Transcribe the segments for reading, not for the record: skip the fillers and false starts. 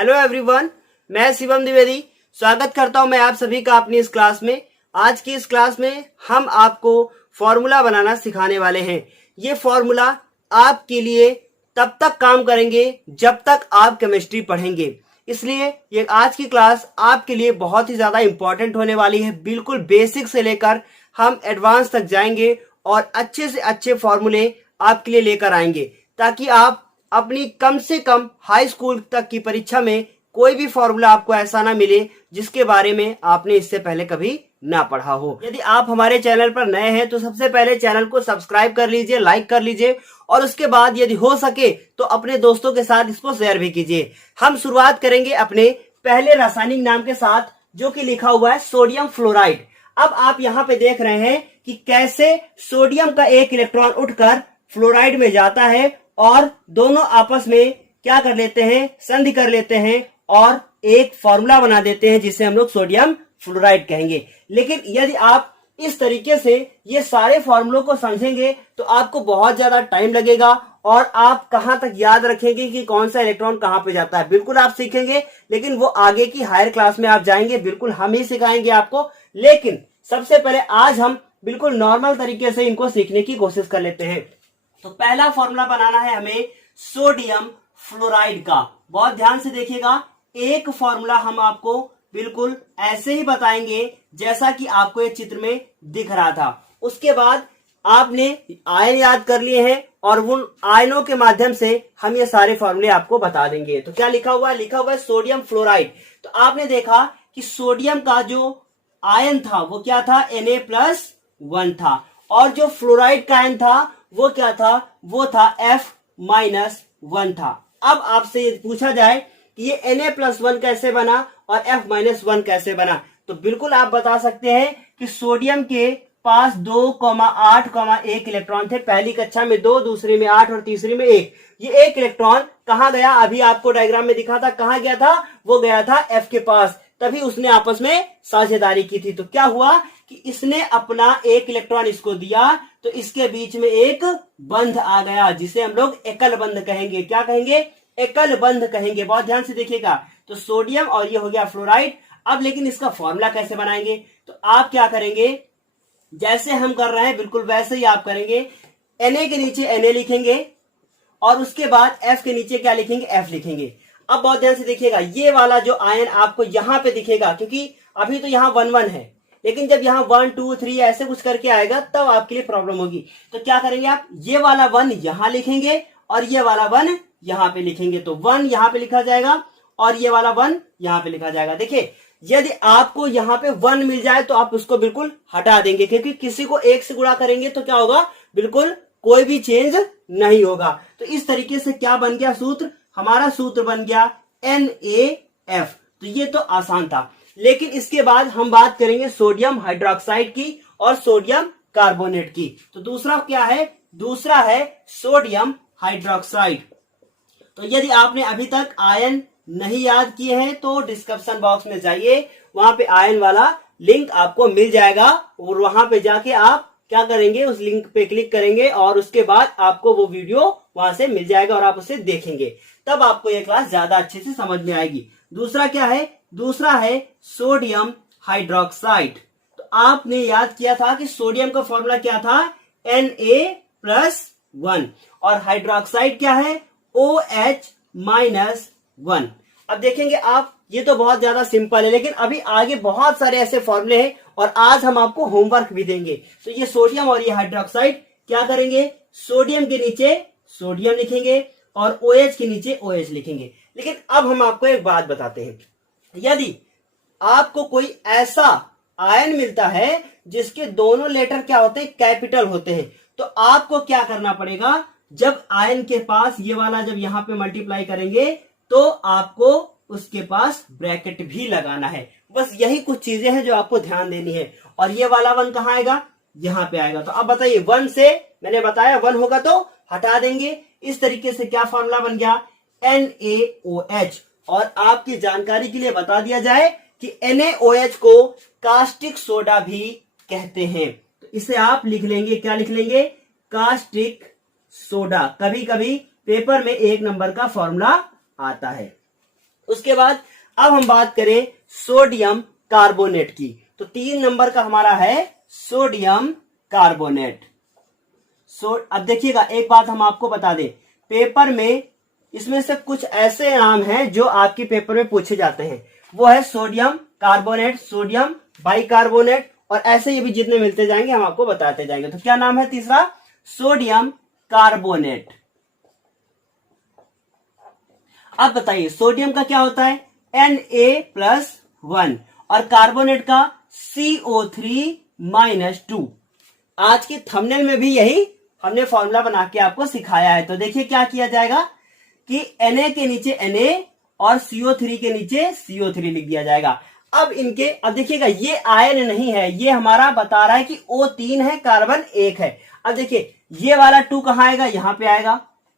Hello everyone, मैं शिवम द्विवेदी स्वागत करता हूं मैं आप सभी का अपनी इस क्लास में। आज की इस क्लास में हम आपको फॉर्मूला बनाना सिखाने वाले हैं। ये फॉर्मूला आपके लिए तब तक काम करेंगे जब तक आप केमिस्ट्री पढ़ेंगे, इसलिए ये आज की क्लास आपके लिए बहुत ही ज्यादा इंपॉर्टेंट होने वाली है। बिल्कुल बेसिक से लेकर हम एडवांस तक जाएंगे और अच्छे से अच्छे फॉर्मूले आपके लिए लेकर आएंगे, ताकि आप अपनी कम से कम हाई स्कूल तक की परीक्षा में कोई भी फॉर्मूला आपको ऐसा ना मिले जिसके बारे में आपने इससे पहले कभी ना पढ़ा हो। यदि आप हमारे चैनल पर नए हैं तो सबसे पहले चैनल को सब्सक्राइब कर लीजिए, लाइक कर लीजिए और उसके बाद यदि हो सके तो अपने दोस्तों के साथ इसको शेयर भी कीजिए। हम शुरुआत करेंगे अपने पहले रासायनिक नाम के साथ, जो कि लिखा हुआ है सोडियम फ्लोराइड। अब आप यहाँ पे देख रहे हैं कि कैसे सोडियम का एक इलेक्ट्रॉन उठकर फ्लोराइड में जाता है और दोनों आपस में क्या कर लेते हैं, संधि कर लेते हैं और एक फॉर्मूला बना देते हैं जिसे हम लोग सोडियम फ्लोराइड कहेंगे। लेकिन यदि आप इस तरीके से ये सारे फॉर्मूलों को समझेंगे तो आपको बहुत ज्यादा टाइम लगेगा और आप कहां तक याद रखेंगे कि कौन सा इलेक्ट्रॉन कहां पे जाता है। बिल्कुल आप सीखेंगे, लेकिन वो आगे की हायर क्लास में आप जाएंगे, बिल्कुल हम ही सिखाएंगे आपको। लेकिन सबसे पहले आज हम बिल्कुल नॉर्मल तरीके से इनको सीखने की कोशिश कर लेते हैं। तो पहला फॉर्मूला बनाना है हमें सोडियम फ्लोराइड का। बहुत ध्यान से देखिएगा, एक फॉर्मूला हम आपको बिल्कुल ऐसे ही बताएंगे जैसा कि आपको ये चित्र में दिख रहा था। उसके बाद आपने आयन याद कर लिए हैं और उन आयनों के माध्यम से हम ये सारे फॉर्मूले आपको बता देंगे। तो क्या लिखा हुआ है? लिखा हुआ है सोडियम फ्लोराइड। तो आपने देखा कि सोडियम का जो आयन था वो क्या था, Na+1 था, और जो फ्लोराइड का आयन था वो क्या था, वो था F-1 था। अब आपसे पूछा जाए कि ये Na+1 कैसे बना और F-1 कैसे बना, तो बिल्कुल आप बता सकते हैं कि सोडियम के पास 2,8,1 इलेक्ट्रॉन थे। पहली कक्षा में 2, दूसरी में 8 और तीसरी में 1। ये एक इलेक्ट्रॉन कहां गया? अभी आपको डायग्राम में दिखा था, कहां गया था? वो गया था F के पास, तभी उसने आपस में साझेदारी की थी। तो क्या हुआ कि इसने अपना एक इलेक्ट्रॉन इसको दिया, तो इसके बीच में एक बंध आ गया जिसे हम लोग एकल बंध कहेंगे। क्या कहेंगे? एकल बंध कहेंगे। बहुत ध्यान से देखिएगा। तो सोडियम और ये हो गया फ्लोराइड। अब लेकिन इसका फॉर्मूला कैसे बनाएंगे? तो आप क्या करेंगे, जैसे हम कर रहे हैं बिल्कुल वैसे ही आप करेंगे। Na के नीचे Na लिखेंगे और उसके बाद F के नीचे क्या लिखेंगे? F लिखेंगे। अब बहुत ध्यान से देखिएगा, ये वाला जो आयन आपको यहां पे दिखेगा, क्योंकि अभी तो यहां 1-1 है, लेकिन जब यहाँ 1, 2, 3 ऐसे कुछ करके आएगा तब आपके लिए प्रॉब्लम होगी। तो क्या करेंगे आप? ये वाला 1 यहां लिखेंगे और ये वाला 1 यहां पे लिखेंगे। तो 1 यहां पे लिखा जाएगा और ये वाला 1 यहां पे लिखा जाएगा। देखिए, यदि आपको यहां पे 1 मिल जाए तो आप उसको बिल्कुल हटा देंगे, क्योंकि किसी को 1 से गुणा करेंगे तो क्या होगा, बिल्कुल कोई भी चेंज नहीं होगा। तो इस तरीके से क्या बन गया सूत्र? हमारा सूत्र बन गया NaF। तो ये तो आसान था। लेकिन इसके बाद हम बात करेंगे सोडियम हाइड्रोक्साइड की और सोडियम कार्बोनेट की। तो दूसरा क्या है? दूसरा है सोडियम हाइड्रोक्साइड। तो यदि आपने अभी तक आयन नहीं याद किए हैं तो डिस्क्रिप्शन बॉक्स में जाइए, वहां पे आयन वाला लिंक आपको मिल जाएगा और वहां पे जाके आप क्या करेंगे, उस लिंक पे क्लिक करेंगे और उसके बाद आपको वो वीडियो वहां से मिल जाएगा और आप उसे देखेंगे, तब आपको ये क्लास ज्यादा अच्छे से समझ में आएगी। दूसरा क्या है? दूसरा है सोडियम हाइड्रोक्साइड। तो आपने याद किया था कि सोडियम का फॉर्मूला क्या था? Na+1 और हाइड्रोक्साइड क्या है? OH-1। अब देखेंगे आप, ये तो बहुत ज्यादा सिंपल है, लेकिन अभी आगे बहुत सारे ऐसे फॉर्मूले हैं और आज हम आपको होमवर्क भी देंगे। तो ये सोडियम और ये हाइड्रोक्साइड क्या करेंगे? सोडियम के नीचे सोडियम लिखेंगे और OH के नीचे OH लिखेंगे। लेकिन अब हम आपको एक बात बताते हैं, यदि आपको कोई ऐसा आयन मिलता है जिसके दोनों लेटर क्या होते हैं? कैपिटल होते हैं, तो आपको क्या करना पड़ेगा? जब आयन के पास ये वाला जब यहां पे मल्टीप्लाई करेंगे तो आपको उसके पास ब्रैकेट भी लगाना है। बस यही कुछ चीजें हैं जो आपको ध्यान देनी है। और ये वाला 1 कहां आएगा? यहां पे आएगा। तो अब बताइए, 1 से मैंने बताया 1 होगा तो हटा देंगे। इस तरीके से क्या फॉर्मूला बन गया? NaOH। और आपकी जानकारी के लिए बता दिया जाए कि NaOH को कास्टिक सोडा भी कहते हैं। तो इसे आप लिख लेंगे, क्या लिख लेंगे? Caustic soda. कभी कभी पेपर में 1 नंबर का फॉर्मूला आता है। उसके बाद अब हम बात करें सोडियम कार्बोनेट की, तो 3 नंबर का हमारा है सोडियम कार्बोनेट। अब देखिएगा, एक बात हम आपको बता दें, पेपर में इसमें से कुछ ऐसे नाम हैं जो आपके पेपर में पूछे जाते हैं, वो है सोडियम कार्बोनेट, सोडियम बाइकार्बोनेट, और ऐसे ये भी जितने मिलते जाएंगे हम आपको बताते जाएंगे। तो क्या नाम है तीसरा? Sodium carbonate. अब बताइए सोडियम का क्या होता है? Na+1 और कार्बोनेट का CO3-2। आज के थंबनेल में भी यही हमने फॉर्मूला बना के आपको सिखाया है। तो देखिए क्या किया जाएगा कि Na के नीचे Na और CO3 के नीचे CO3 लिख दिया जाएगा। अब देखिएगा ये आयन नहीं है, ये हमारा बता रहा है कि O3 है, कार्बन 1 है। अब देखिए ये वाला 2 कहां आएगा? यहां पे आएगा।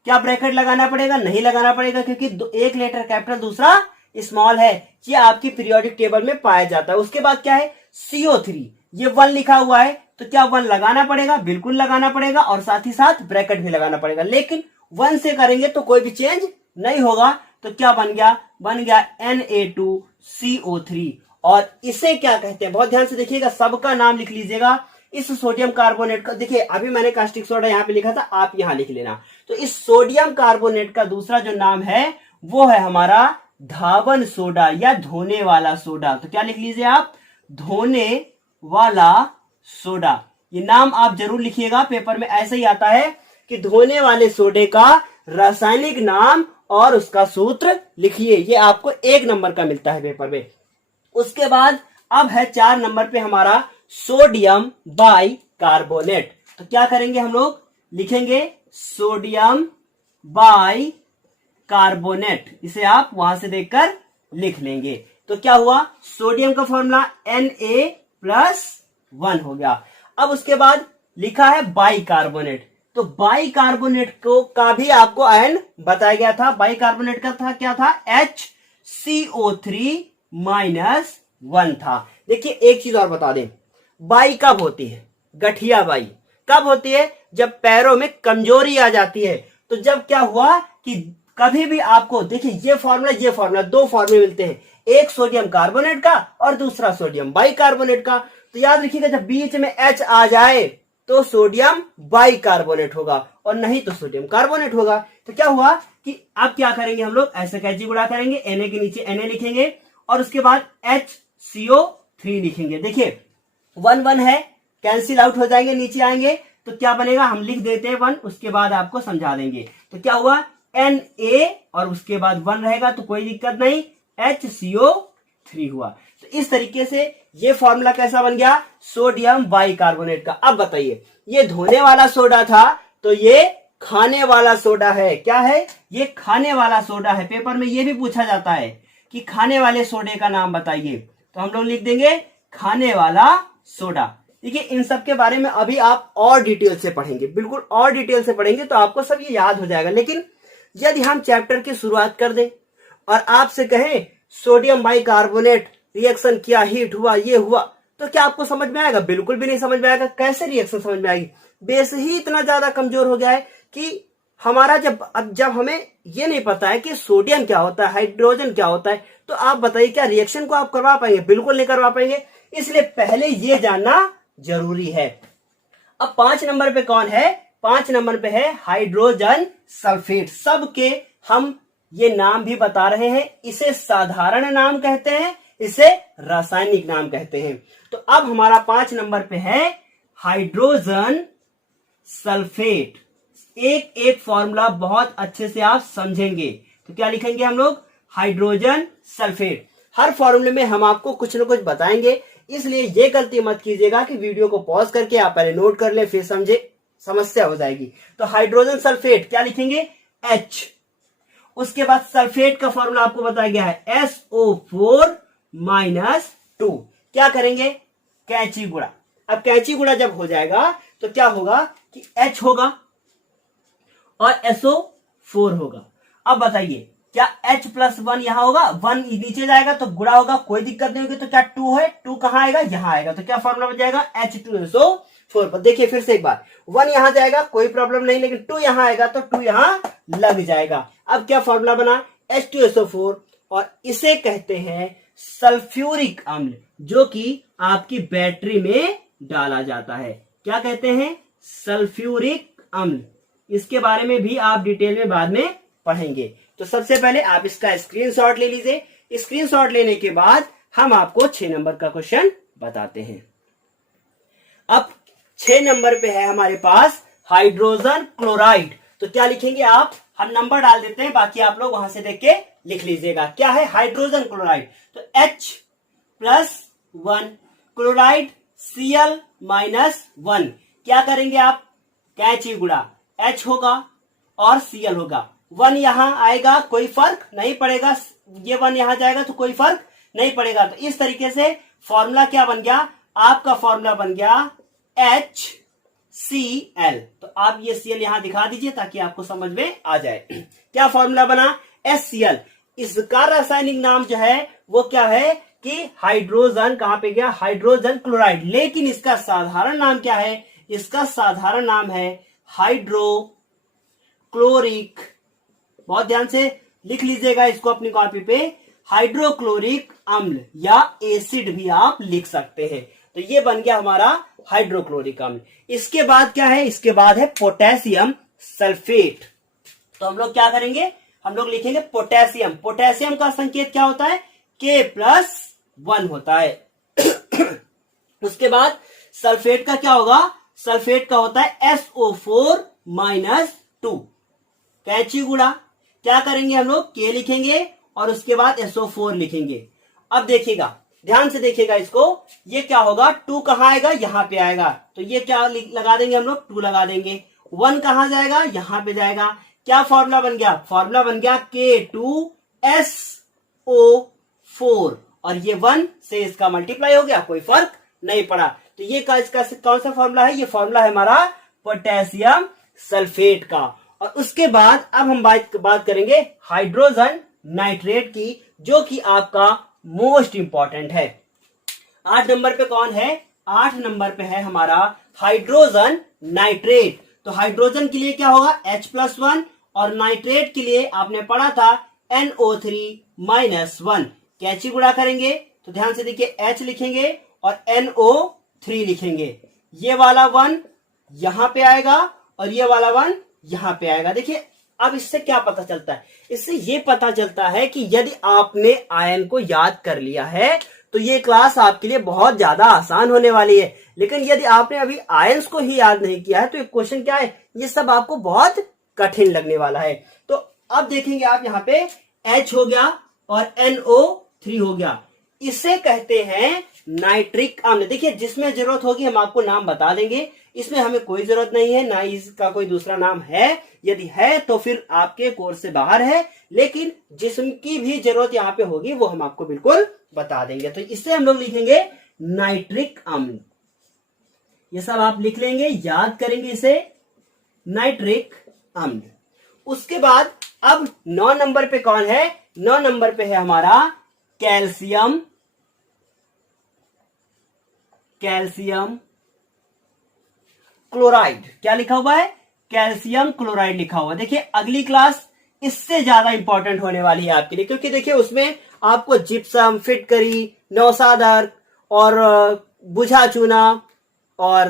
क्या ब्रैकेट लगाना पड़ेगा? नहीं लगाना पड़ेगा, क्योंकि एक लेटर कैपिटल दूसरा स्मॉल है, ये आपकी पीरियोडिक टेबल में पाया जाता है। उसके बाद क्या है? CO3, ये 1 लिखा हुआ है, तो क्या 1 लगाना पड़ेगा? बिल्कुल लगाना पड़ेगा, और साथ ही साथ ब्रैकेट भी लगाना पड़ेगा। लेकिन 1 से करेंगे तो कोई भी चेंज नहीं होगा। तो क्या बन गया? बन गया Na2CO3। और इसे क्या कहते हैं? बहुत ध्यान से देखिएगा, सबका नाम लिख लीजिएगा। इस सोडियम कार्बोनेट का, देखिए अभी मैंने कास्टिक सोडा यहां पे लिखा था, आप यहां लिख लेना। तो इस सोडियम कार्बोनेट का दूसरा जो नाम है वो है हमारा धावन सोडा या धोने वाला सोडा। तो क्या लिख लीजिए आप? धोने वाला सोडा। ये नाम आप जरूर लिखिएगा, पेपर में ऐसे ही आता है कि धोने वाले सोडे का रासायनिक नाम और उसका सूत्र लिखिए। ये आपको 1 नंबर का मिलता है पेपर में। उसके बाद अब है 4 नंबर पे हमारा सोडियम बाइकार्बोनेट। तो क्या करेंगे हम लोग? लिखेंगे सोडियम बाइकार्बोनेट। इसे आप वहां से देखकर लिख लेंगे। तो क्या हुआ? सोडियम का फॉर्मूला Na+1 हो गया। अब उसके बाद लिखा है बाइकार्बोनेट। तो बाइकार्बोनेट का भी आपको आयन बताया गया था। बाइकार्बोनेट का था क्या था? HCO3-1 था। देखिए एक चीज और बता दें, बाई कब होती है? गठिया बाई कब होती है? जब पैरों में कमजोरी आ जाती है। तो जब क्या हुआ कि कभी भी आपको देखिए ये फॉर्मूला 2 फॉर्मूले मिलते हैं, एक सोडियम कार्बोनेट का और दूसरा सोडियम बाइकार्बोनेट का। तो याद रखिएगा, जब बीच में H आ जाए तो सोडियम बाइकार्बोनेट होगा, और नहीं तो सोडियम कार्बोनेट होगा। तो क्या हुआ कि अब क्या करेंगे हम लोग? ऐसे कैची गुणा करेंगे, Na के नीचे Na लिखेंगे और उसके बाद HCO3 लिखेंगे। देखिए 1 है, कैंसिल आउट हो जाएंगे, नीचे आएंगे तो क्या बनेगा? हम लिख देते हैं 1, उसके बाद आपको समझा देंगे। तो क्या हुआ? Na और उसके बाद 1 रहेगा, तो कोई दिक्कत नहीं, HCO3 हुआ। तो इस तरीके से ये फॉर्मूला कैसा बन गया? सोडियम बाइकार्बोनेट का। अब बताइए, ये धोने वाला सोडा था, तो ये खाने वाला सोडा है। क्या है? ये खाने वाला सोडा है। पेपर में ये भी पूछा जाता है कि खाने वाले सोडे का नाम बताइए, तो हम लोग लिख देंगे खाने वाला सोडा। देखिए इन सब के बारे में अभी आप और डिटेल से पढ़ेंगे, बिल्कुल और डिटेल से पढ़ेंगे, तो आपको सब ये याद हो जाएगा। लेकिन यदि हम चैप्टर की शुरुआत कर दें और आपसे कहें सोडियम बाइकार्बोनेट रिएक्शन किया, हीट हुआ, ये हुआ, तो क्या आपको समझ में आएगा? बिल्कुल भी नहीं समझ में आएगा। कैसे रिएक्शन समझ में आएगी? बेस ही इतना ज्यादा कमजोर हो गया है कि हमारा जब हमें ये नहीं पता है कि सोडियम क्या होता है, हाइड्रोजन क्या होता है, तो आप बताइए क्या रिएक्शन को आप करवा पाएंगे? बिल्कुल नहीं करवा पाएंगे। इसलिए पहले ये जानना जरूरी है। अब 5 नंबर पे कौन है? 5 नंबर पे है हाइड्रोजन सल्फेट। सबके हम ये नाम भी बता रहे हैं। इसे साधारण नाम कहते हैं, इसे रासायनिक नाम कहते हैं। तो अब हमारा 5 नंबर पे है हाइड्रोजन सल्फेट। एक एक फॉर्मूला बहुत अच्छे से आप समझेंगे। तो क्या लिखेंगे हम लोग? Hydrogen sulphate. हर फॉर्मूले में हम आपको कुछ न कुछ बताएंगे, इसलिए ये गलती मत कीजिएगा कि वीडियो को पॉज करके आप पहले नोट कर ले, फिर समझे, समस्या हो जाएगी। तो हाइड्रोजन सल्फेट क्या लिखेंगे? H। उसके बाद सल्फेट का फॉर्मूला आपको बताया गया है SO4-2। क्या करेंगे? कैंची गुणा। अब कैंची गुणा जब हो जाएगा तो क्या होगा कि H होगा और SO4 होगा। अब बताइए क्या H+1 यहां होगा? 1 नीचे जाएगा तो गुणा होगा, कोई दिक्कत नहीं होगी। तो क्या 2 है? 2 कहां आएगा? यहां आएगा। तो क्या फॉर्मूला बन जाएगा? H2SO4। पर देखिए फिर से एक बार, 1 यहां जाएगा कोई प्रॉब्लम नहीं, लेकिन 2 यहां आएगा तो 2 यहां लग जाएगा। अब क्या फॉर्मूला बना? H2SO4 और इसे कहते हैं सल्फ्यूरिक अम्ल, जो कि आपकी बैटरी में डाला जाता है। क्या कहते हैं? सल्फ्यूरिक अम्ल। इसके बारे में भी आप डिटेल में बाद में पढ़ेंगे। तो सबसे पहले आप इसका स्क्रीनशॉट ले लीजिए। स्क्रीनशॉट लेने के बाद हम आपको 6 नंबर का क्वेश्चन बताते हैं। अब 6 नंबर पे है हमारे पास हाइड्रोजन क्लोराइड। तो क्या लिखेंगे आप? हम नंबर डाल देते हैं, बाकी आप लोग वहां से देख के लिख लीजिएगा। क्या है हाइड्रोजन क्लोराइड? तो H+1 क्लोराइड Cl-1। क्या करेंगे आप? कैंची गुणा H होगा और Cl होगा। 1 यहां आएगा, कोई फर्क नहीं पड़ेगा। ये 1 यहां जाएगा तो कोई फर्क नहीं पड़ेगा। तो इस तरीके से फॉर्मूला क्या बन गया? आपका फॉर्मूला बन गया HCl। तो आप ये Cl यहां दिखा दीजिए ताकि आपको समझ में आ जाए। क्या फॉर्मूला बना? HCl। इसका रासायनिक नाम जो है वो क्या है कि हाइड्रोजन, कहां पे गया? Hydrogen chloride. लेकिन इसका साधारण नाम क्या है? इसका साधारण नाम है हाइड्रोक्लोरिक। बहुत ध्यान से लिख लीजिएगा इसको अपनी कॉपी पे। हाइड्रोक्लोरिक अम्ल या एसिड भी आप लिख सकते हैं। तो ये बन गया हमारा हाइड्रोक्लोरिक अम्ल। इसके बाद क्या है? इसके बाद है पोटेशियम सल्फेट। तो हम लोग क्या करेंगे? हम लोग लिखेंगे पोटेशियम। पोटेशियम का संकेत क्या होता है? K+1 होता है। उसके बाद सल्फेट का क्या होगा? सल्फेट का होता है SO4-2। कैंची गुणा क्या करेंगे हम लोग? K लिखेंगे और उसके बाद SO4 लिखेंगे। अब देखिएगा, ध्यान से देखिएगा इसको। ये क्या होगा? 2 कहां आएगा? यहां पे आएगा। तो ये क्या लगा देंगे हम लोग? 2 लगा देंगे। 1 कहां जाएगा? यहां पे जाएगा। क्या फॉर्मूला बन गया? फॉर्मूला बन गया K2SO4 और ये 1 से इसका मल्टीप्लाई हो गया, कोई फर्क नहीं पड़ा। तो ये इसका कौन सा फॉर्मूला है? ये फॉर्मूला है हमारा पोटेशियम सल्फेट का। और उसके बाद अब हम बात करेंगे हाइड्रोजन नाइट्रेट की, जो कि आपका मोस्ट इंपॉर्टेंट है। 8 नंबर पे कौन है? 8 नंबर पे है हमारा हाइड्रोजन नाइट्रेट। तो हाइड्रोजन के लिए क्या होगा? H+1 और नाइट्रेट के लिए आपने पढ़ा था NO3-1। कैंची गुणा करेंगे तो ध्यान से देखिए, H लिखेंगे और NO3 लिखेंगे। ये वाला 1 यहां पे आएगा और ये वाला 1 यहां पे आएगा। देखिए अब इससे क्या पता चलता है? इससे ये पता चलता है कि यदि आपने आयन को याद कर लिया है तो ये क्लास आपके लिए बहुत ज्यादा आसान होने वाली है। लेकिन यदि आपने अभी आयंस को ही याद नहीं किया है तो ये क्वेश्चन क्या है? ये सब आपको बहुत कठिन लगने वाला है। तो अब देखेंगे आप, यहाँ पे H हो गया और NO3 हो गया। इसे कहते हैं नाइट्रिक अम्ल। देखिए जिसमें जरूरत होगी हम आपको नाम बता देंगे, इसमें हमें कोई जरूरत नहीं है, ना इसका कोई दूसरा नाम है। यदि है तो फिर आपके कोर्स से बाहर है, लेकिन जिसकी भी जरूरत यहाँ पे होगी वो हम आपको बिल्कुल बता देंगे। तो इससे हम लोग लिखेंगे नाइट्रिक अम्ल। ये सब आप लिख लेंगे, याद करेंगे इसे, नाइट्रिक अम्ल। उसके बाद अब 9 नंबर पे कौन है? 9 नंबर पे है हमारा कैल्शियम क्लोराइड। क्या लिखा हुआ है? कैल्शियम क्लोराइड लिखा हुआ। देखिए अगली क्लास इससे ज्यादा इंपॉर्टेंट होने वाली है आपके लिए, क्योंकि देखिए उसमें आपको जिप्सम, फिटकरी, नौसादर और बुझा चूना और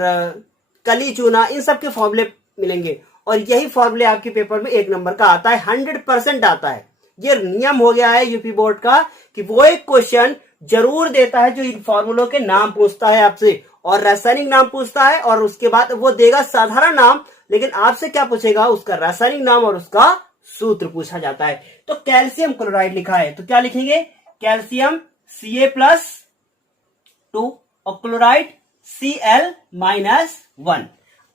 कली चूना, इन सब के फॉर्मूले मिलेंगे। और यही फॉर्मूले आपके पेपर में 1 नंबर का आता है, 100% आता है। ये नियम हो गया है यूपी बोर्ड का कि वो एक क्वेश्चन जरूर देता है जो इन फॉर्मूलों के नाम पूछता है आपसे, और रासायनिक नाम पूछता है, और उसके बाद वो देगा साधारण नाम, लेकिन आपसे क्या पूछेगा? उसका रासायनिक नाम और उसका सूत्र पूछा जाता है। तो कैल्शियम क्लोराइड लिखा है तो क्या लिखेंगे? कैल्शियम Ca+2 और क्लोराइड Cl-1।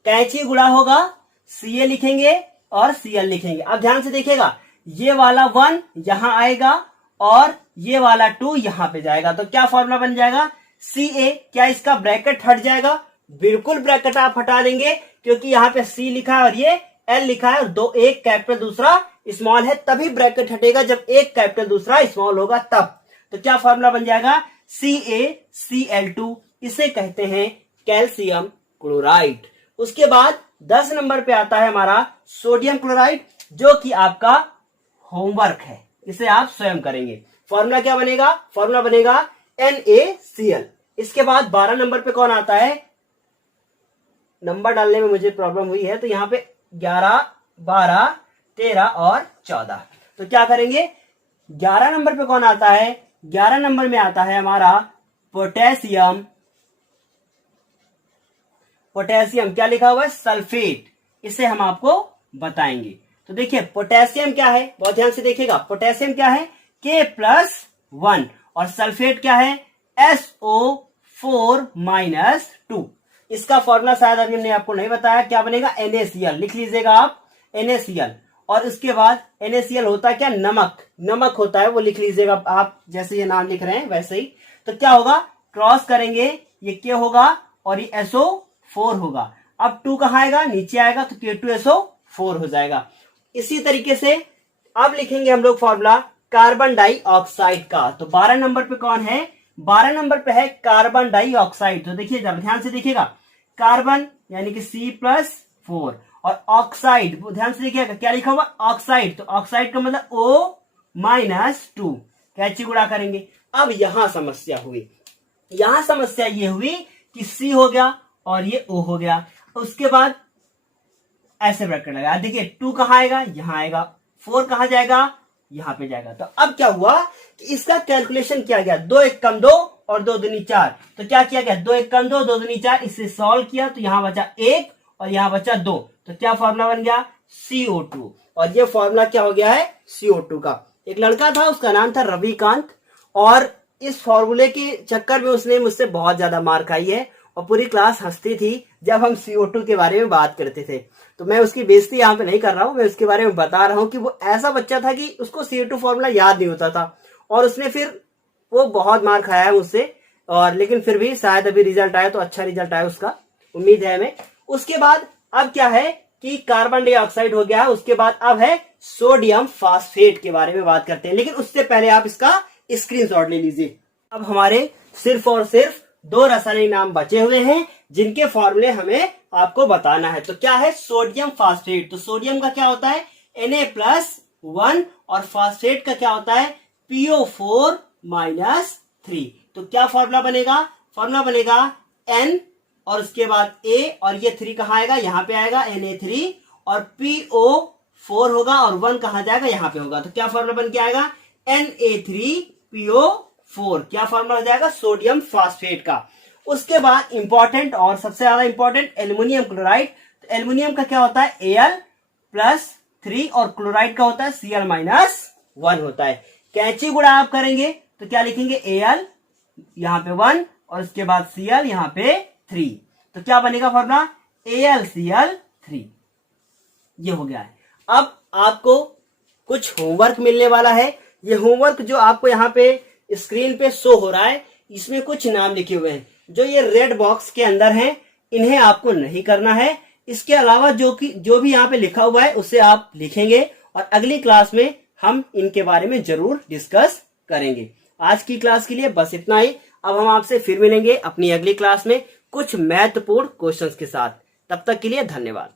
कैंची गुणा होगा, Ca लिखेंगे और Cl लिखेंगे। अब ध्यान से देखिएगा, ये वाला 1 यहां आएगा और ये वाला 2 यहां पे जाएगा। तो क्या फॉर्मूला बन जाएगा? Ca। क्या इसका ब्रैकेट हट जाएगा? बिल्कुल ब्रैकेट आप हटा देंगे, क्योंकि यहाँ पे C लिखा है और ये L लिखा है, और एक कैपिटल दूसरा स्मॉल है, तभी ब्रैकेट हटेगा जब एक कैपिटल दूसरा स्मॉल होगा तब। तो क्या फॉर्मूला बन जाएगा? CaCl2। इसे कहते हैं कैल्शियम क्लोराइड। उसके बाद 10 नंबर पे आता है हमारा सोडियम क्लोराइड, जो कि आपका होमवर्क है, इसे आप स्वयं करेंगे। फॉर्मूला क्या बनेगा? फॉर्मूला बनेगा NaCl। इसके बाद 12 नंबर पे कौन आता है? नंबर डालने में मुझे प्रॉब्लम हुई है, तो यहाँ पे 11, 12, 13 और 14। तो क्या करेंगे? 11 नंबर पे कौन आता है? 11 नंबर में आता है हमारा पोटेशियम। पोटेशियम क्या लिखा हुआ है? सल्फेट। इसे हम आपको बताएंगे। तो देखिए पोटेशियम क्या है, बहुत ध्यान से देखिएगा। पोटेशियम क्या है? K+1 और सल्फेट क्या है? SO4-2। इसका फॉर्मूला शायद अभी हमने आपको नहीं बताया, क्या बनेगा? NaCl। लिख लीजिएगा आप NaCl। और उसके बाद NaCl होता है क्या? नमक। नमक होता है, वो लिख लीजिएगा आप, जैसे ये नाम लिख रहे हैं वैसे ही। तो क्या होगा? क्रॉस करेंगे, ये K होगा और ये SO4 होगा। अब 2 कहाँ आएगा? नीचे आएगा, तो K2SO4 हो जाएगा। इसी तरीके से अब लिखेंगे हम लोग फॉर्मूला कार्बन डाइऑक्साइड का। तो 12 नंबर पे कौन है? 12 नंबर पे है कार्बन डाइऑक्साइड। तो देखिए जरा ध्यान से देखिएगा, कार्बन यानी कि C+4 और ऑक्साइड, ध्यान से देखिएगा क्या लिखा हुआ? ऑक्साइड। तो ऑक्साइड का मतलब O-2। कैची गुणा करेंगे। अब यहां समस्या हुई, यहां समस्या ये हुई कि C हो गया और ये O हो गया। उसके बाद ऐसे ब्रैकेट लगा, देखिए 2 कहाँ आएगा? यहां आएगा। 4 कहाँ जाएगा? यहां पे जाएगा। तो अब क्या हुआ कि इसका कैलकुलेशन किया गया, 2 1 कम 2 और 2 दूनी 4। तो क्या किया गया? 2 1 कम 2, 2 दूनी 4। इसे सॉल्व किया तो यहां बचा 1 और यहां बचा 2। तो क्या फॉर्मूला बन गया? CO2। और ये फॉर्मूला क्या हो गया है? CO2 का। एक लड़का था, उसका नाम था रविकांत, और इस फॉर्मूले के चक्कर में उसने मुझसे बहुत ज्यादा मार खाई है और पूरी क्लास हंसती थी जब हम CO2 के बारे में बात करते थे। तो मैं उसकी बेइज्जती यहाँ पे नहीं कर रहा हूँ, मैं उसके बारे में बता रहा हूँ कि वो ऐसा बच्चा था कि उसको CO2 फॉर्मूला याद नहीं होता था, और उसने फिर वो बहुत मार खाया है मुझसे। और लेकिन फिर भी शायद अभी रिजल्ट आया तो अच्छा रिजल्ट आया उसका, उम्मीद है हमें। उसके बाद अब क्या है कि कार्बन डाइऑक्साइड हो गया। उसके बाद अब है सोडियम फास्फेट के बारे में बात करते हैं, लेकिन उससे पहले आप इसका स्क्रीनशॉट ले लीजिए। अब हमारे सिर्फ और सिर्फ 2 रासायनिक नाम बचे हुए हैं जिनके फॉर्मूले हमें आपको बताना है। तो क्या है? Sodium phosphate. तो सोडियम का क्या होता है? Na+1 और फास्फेट का क्या होता है? PO4-3। तो क्या फॉर्मूला बनेगा? फॉर्मूला बनेगा N और उसके बाद A और ये 3 कहाँ आएगा? यहाँ पे आएगा Na3 और PO4 होगा और 1 कहाँ जाएगा? यहाँ पे होगा। तो क्या फॉर्मूला बन के आएगा? Na3PO4। क्या फॉर्मूला हो जाएगा? सोडियम फास्फेट का। उसके बाद इंपॉर्टेंट और सबसे ज्यादा इंपॉर्टेंट एल्युमिनियम क्लोराइड। तो एल्युमिनियम का क्या होता है? Al+3 और क्लोराइड का होता है Cl-1 होता है। कैंची गुणा आप करेंगे तो क्या लिखेंगे? Al यहाँ पे 1 और उसके बाद Cl यहाँ पे 3। तो क्या बनेगा फॉर्मूला? AlCl3। ये हो गया है। अब आपको कुछ होमवर्क मिलने वाला है। ये होमवर्क जो आपको यहाँ पे स्क्रीन पे शो हो रहा है, इसमें कुछ नाम लिखे हुए हैं जो ये रेड बॉक्स के अंदर हैं, इन्हें आपको नहीं करना है। इसके अलावा जो भी यहाँ पे लिखा हुआ है उसे आप लिखेंगे और अगली क्लास में हम इनके बारे में जरूर डिस्कस करेंगे। आज की क्लास के लिए बस इतना ही। अब हम आपसे फिर मिलेंगे अपनी अगली क्लास में कुछ महत्वपूर्ण क्वेश्चंस के साथ। तब तक के लिए धन्यवाद।